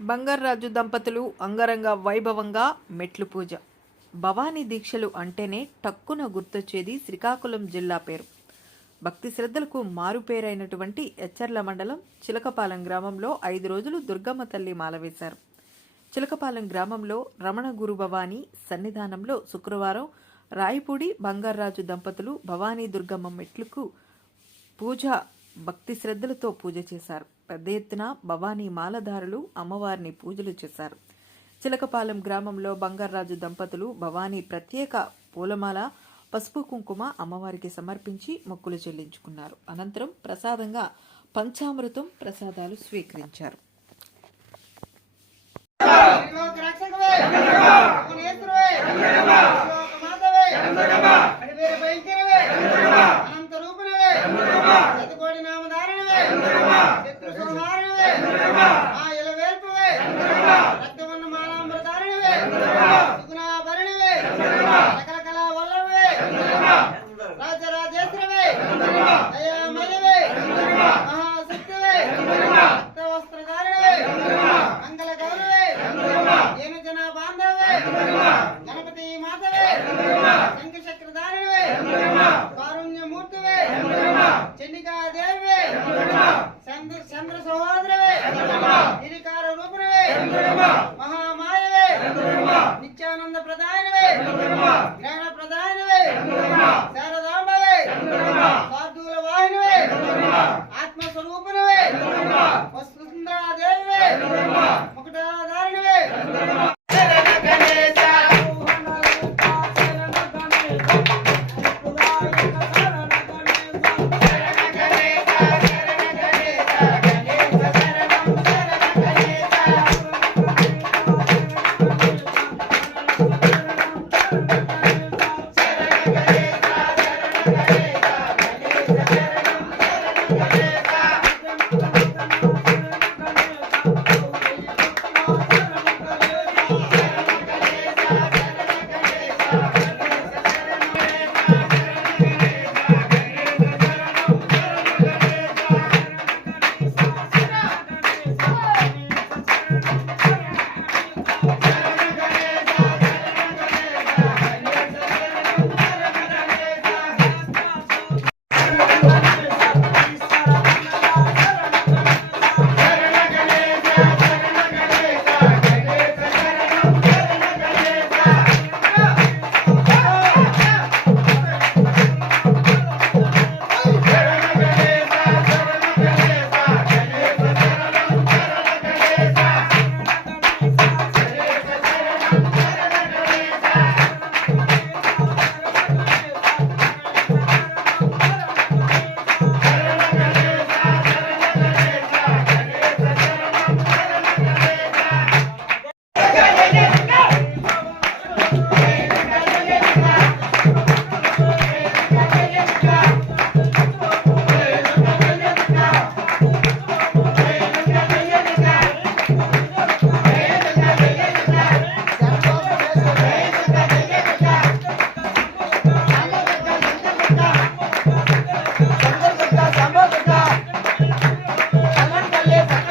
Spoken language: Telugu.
బంగారాజు దంపతులు అంగరంగ వైభవంగా మెట్లు పూజ. భవానీ దీక్షలు అంటేనే టక్కున గుర్తొచ్చేది శ్రీకాకుళం జిల్లా పేరు. భక్తి శ్రద్ధలకు మారుపేరైనటువంటి ఎచ్చర్ల మండలం చిలకపాలెం గ్రామంలో ఐదు రోజులు దుర్గమ్మ తల్లి మాల వేశారు. చిలకపాలెం గ్రామంలో రమణ గురు భవానీ సన్నిధానంలో శుక్రవారం రాయపూడి బంగారాజు దంపతులు భవానీ దుర్గమ్మ మెట్లకు పూజ భక్తి శ్రద్ధలతో పూజ చేశారు. పెద్ద ఎత్తున భవానీ మాలధారులు అమ్మవారిని పూజలు చేశారు. చిలకపాలెం గ్రామంలో బంగారాజు దంపతులు భవానీ ప్రత్యేక పూలమాల పసుపు కుంకుమ అమ్మవారికి సమర్పించి మొక్కులు చెల్లించుకున్నారు. అనంతరం ప్రసాదంగా పంచామృతం ప్రసాదాలు స్వీకరించారు. త్రిలోక మహామాయవే నిత్యానంద ప్రధానవే. జ్ఞాన ప్రధానవే. శారదాంబవే. సాధువుల వాహినవే. ఆత్మస్వరూపునవే. వసుంధరాదేవివే. ముకుటాధారిణవే Yeah.